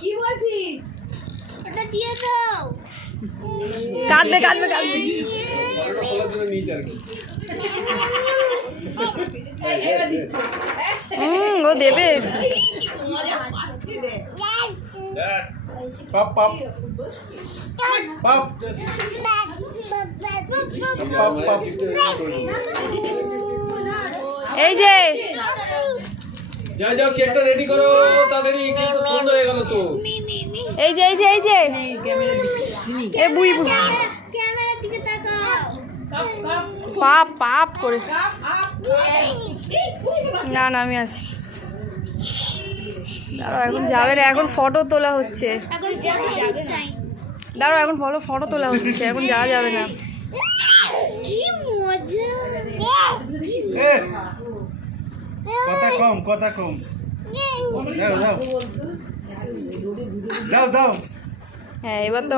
কি বলছিস? ওটা দিয়ে দাও। কাঁদবে কাঁদবে কাঁদবে। ও দেবে। পাপ পাপ পাপ পাপ পাপ। এই যে যাও যাও কেকটা রেডি করো তাড়াতাড়ি, কেক তো সুন্দর হয়ে গেল তো। এই যে এই যে এই যে এ বুই বুই ক্যামেরার দিকে তাকাও। পাপ পাপ করে। না না আমি আছি। দাঁড়াও এখন যাবে না, এখন ফটো তোলা হচ্ছে। এখন যাবে না। দাঁড়াও এখন ফটো তোলা হচ্ছে, এখন যাওয়া যাবে না। কি মজা। এ, কথা কম কথা কম। দাও দাও দাও দাও। হ্যাঁ এবার তো